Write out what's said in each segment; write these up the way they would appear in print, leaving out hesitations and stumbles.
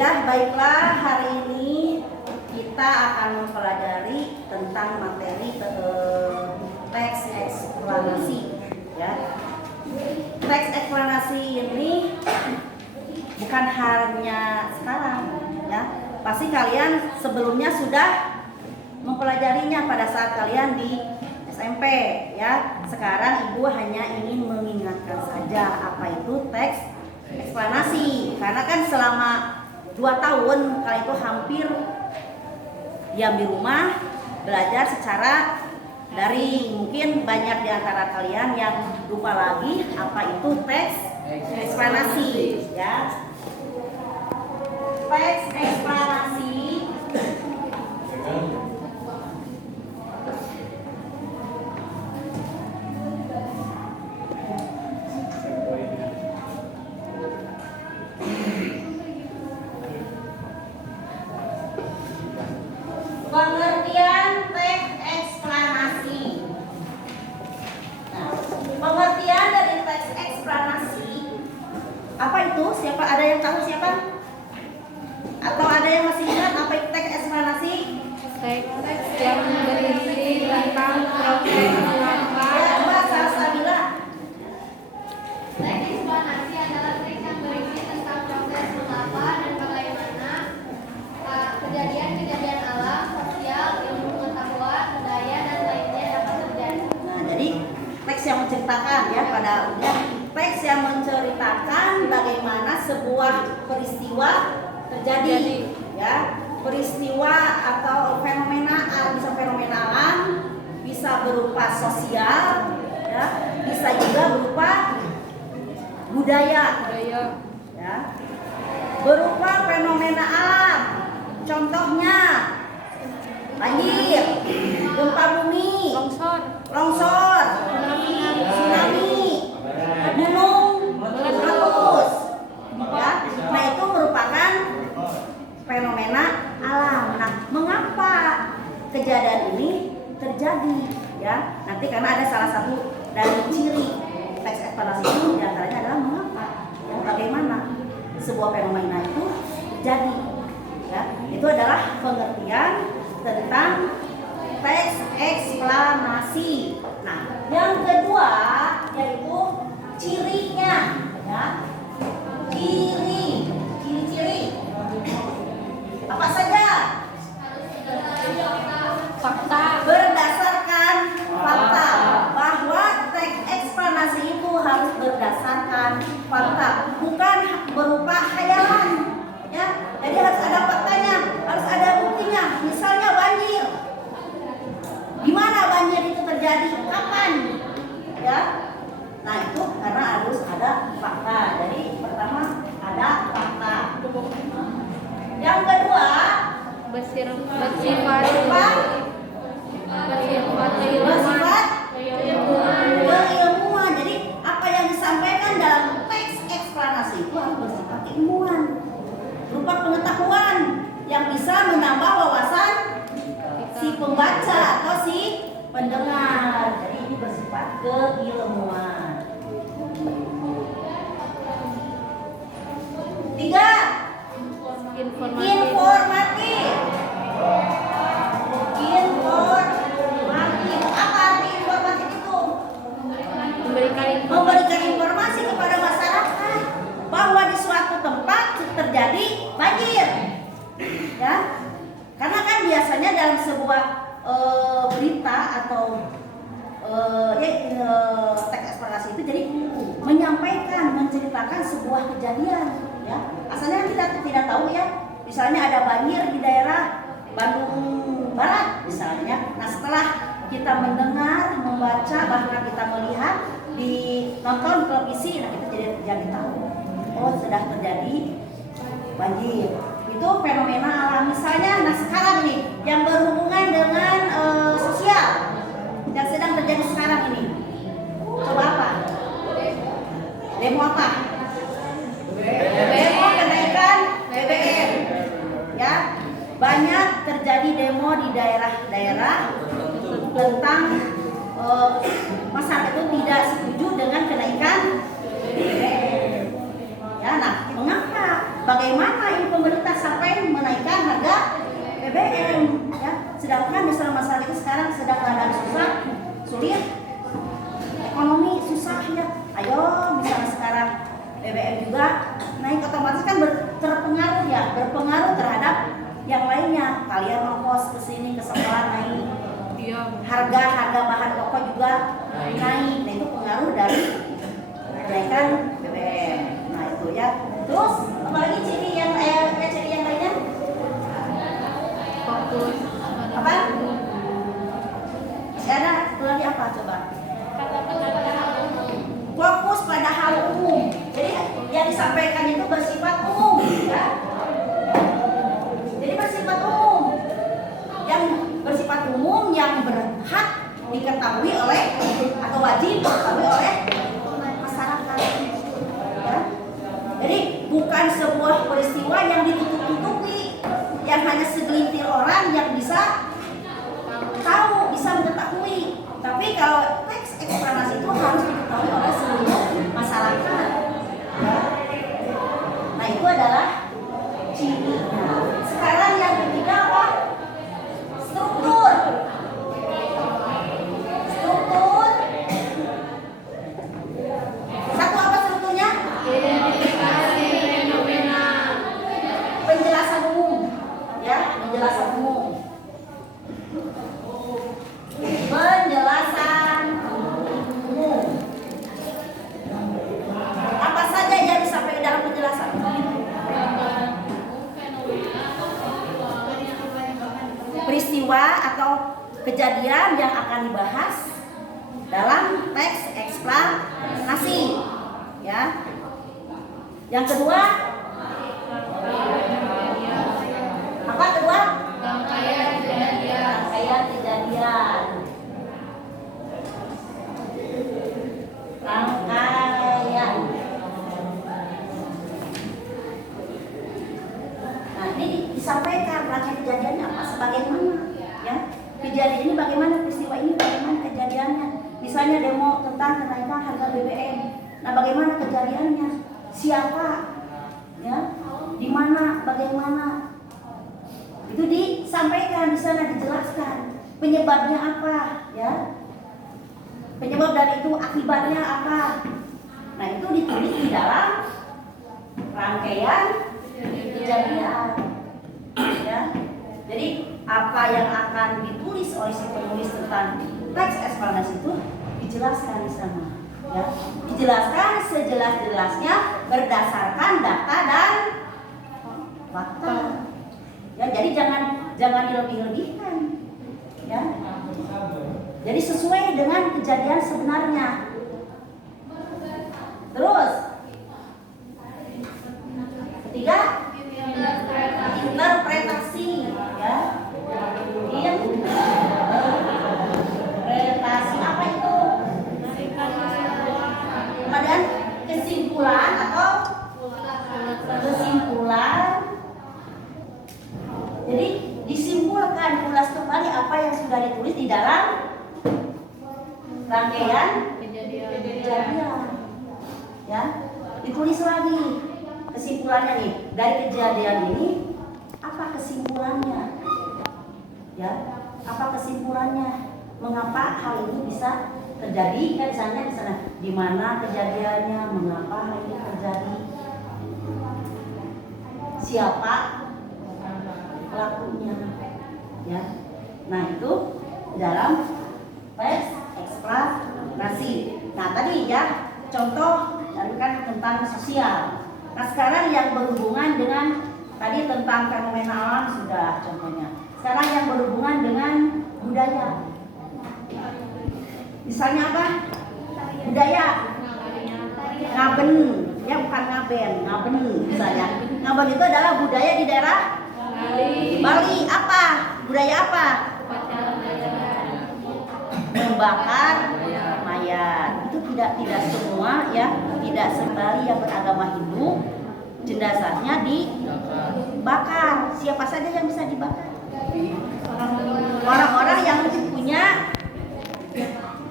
Ya, baiklah, hari ini kita akan mempelajari tentang materi teks eksplanasi. Ya, teks eksplanasi ini bukan hanya sekarang, ya. Pasti kalian sebelumnya sudah mempelajarinya pada saat kalian di SMP, ya. Sekarang Ibu hanya ingin mengingatkan saja apa itu teks eksplanasi, karena kan selama 2 tahun kalian itu hampir diam di rumah belajar secara daring. Mungkin banyak di antara kalian yang lupa lagi apa itu teks eksplanasi, ya. Teks eksplanasi pengertian teks eksplanasi. Nah, pengertian dari teks eksplanasi apa itu? Siapa ada yang tahu siapa? Atau ada yang masih ingat apa itu teks eksplanasi? Teks yang berisi tentang proses mengapa. Ya, Mbak Salsabila. Teks eksplanasi adalah teks yang berisi tentang proses mengapa dan bagaimana kejadian-kejadian alam, sosial, ilmu pengetahuan, budaya, dan lainnya dapat terjadi. Nah, jadi teks yang menceritakan, ya, pada umumnya teks yang menceritakan bagaimana sebuah peristiwa terjadi, ya. Peristiwa atau fenomena alam, bisa fenomena alam, bisa berupa sosial, ya, bisa juga berupa budaya, ya. Berupa fenomena alam, contohnya banjir, gempa bumi, longsor, tsunami, gunung meletus, ya. Nah, itu merupakan fenomena alam. Nah, mengapa kejadian ini terjadi, ya? Nanti karena ada salah satu dari ciri teks eksplanasi itu diantaranya adalah mengapa, ya, bagaimana sebuah fenomena itu terjadi, ya. Itu adalah pengertian tentang teks eksplanasi. Nah, yang kedua yaitu cirinya, ya. Ciri-ciri apa saja? Fakta. Berdasarkan fakta, bahwa teks eksplanasi itu harus berdasarkan fakta, bukan berupa khayalan, ya. Jadi harus ada faktanya, harus ada buktinya. Misalnya banjir, di mana banjir itu terjadi, kapan, ya. Nah, itu karena harus ada fakta. Jadi pertama ada fakta. Yang kedua Bersifat keilmuan. Jadi apa yang disampaikan dalam teks eksplanasi itu harus bersifat keilmuan, berupa pengetahuan yang bisa menambah wawasan si pembaca atau si pendengar. Jadi ini bersifat keilmuan. 3. Informatif. Apa arti informatif itu? Memberikan informasi kepada masyarakat bahwa di suatu tempat terjadi banjir, ya. Karena kan biasanya dalam sebuah berita atau teks eksplanasi itu jadi menyampaikan, menceritakan sebuah kejadian, ya. Asalnya kita tidak tahu, ya. Misalnya ada banjir di daerah Bandung Barat misalnya. Nah, setelah kita mendengar, membaca, bahkan kita melihat di nonton televisi, nah itu jadi tahu, oh sudah terjadi banjir. Itu fenomena alam. Misalnya, nah sekarang nih yang berhubungan dengan sosial yang sedang terjadi sekarang ini. Coba apa? Demo apa? Demo kenaikan BBM, ya. Banyak terjadi demo di daerah-daerah tentang masyarakat itu tidak setuju dengan kenaikan BBM. Ya, nah, mengapa? Bagaimana ini pemerintah ya berpengaruh terhadap yang lainnya. Kalian ongkos ke sini ke sekolah naik, Iya. harga bahan pokok juga naik. Nah itu pengaruh dari kenaikan BBM. Nah itu ya. Terus apalagi ciri yang lainnya? Fokus. Apa? Masih ada satu lagi apa coba? Fokus pada hal umum. Jadi yang disampaikan itu bersifat umum, ya. Jadi bersifat umum. Yang bersifat umum yang berhak diketahui oleh atau wajib diketahui oleh masyarakat. Ya. Jadi bukan sebuah peristiwa yang ditutup-tutupi, yang hanya segelintir orang yang bisa tahu, bisa mengetahui. Tapi kalau teks eksplanasi itu harus diketahui oleh seluruh masyarakat. Ya. Nah itu adalah cirinya. Sekarang yang ketiga apa? Struktur. Struktur. Satu apa strukturnya? Identifikasi fenomena. Penjelasan umum. Ya, penjelasan umum. Penjelasan umum. Apa saja yang disampaikan dalam penjelasan? Peristiwa atau kejadian yang akan dibahas dalam teks eksplanasi. Ya. Yang kedua, apa kedua? Rangkaian kejadian. Rangkaian kejadian. Rangkaian. Nah, ini disampaikan rangkaian kejadiannya apa? Sebagaimana, ya? Kejadian ini bagaimana, peristiwa ini bagaimana kejadiannya? Misalnya demo tentang kenaikan harga BBM. Nah, bagaimana kejadiannya? Siapa? Ya? Di mana? Bagaimana? Itu disampaikan di sana, dijelaskan penyebabnya apa, ya? Penyebab dari itu, akibatnya apa? Nah itu ditulis di dalam rangkaian kejadian, ya. Jadi apa yang akan ditulis oleh si penulis tentang teks eksplanasi itu dijelaskan di sana, ya. Dijelaskan sejelas-jelasnya berdasarkan data dan fakta. Ya, jadi jangan dilebih-lebihkan, ya. Jadi sesuai dengan kejadian sebenarnya. Terus ketiga, interpretasi, ya. Interpretasi apa itu? Kemudian kesimpulan atau kesimpulan. Jadi disimpulkan, ulas kembali apa yang sudah ditulis di dalam rangkaian kejadian, ya. Ditulis lagi kesimpulannya nih, dari kejadian ini apa kesimpulannya, ya. Apa kesimpulannya, mengapa hal ini bisa terjadi, kan misalnya di sana di mana kejadiannya, mengapa hal ini terjadi, siapa pelakunya, ya. Nah itu dalam teks eksplanasi. Nah tadi ya contoh kan tentang sosial. Nah sekarang yang berhubungan dengan tadi tentang fenomena alam sudah contohnya. Sekarang yang berhubungan dengan budaya. Misalnya apa? Budaya. Ngaben, ya bukan ngaben, ngaben misalnya. Ngaben itu adalah budaya di daerah Bali. Apa? Budaya apa? Membakar mayat. Itu tidak semua, ya, tidak sebali yang beragama Hindu jenazahnya dibakar. Siapa saja yang bisa dibakar? Orang-orang yang punya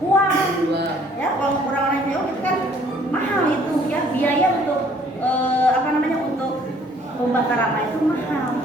uang, ya. Orang-orang yang punya uang itu kan mahal itu, ya, biaya untuk untuk pembakaran mayat itu mahal.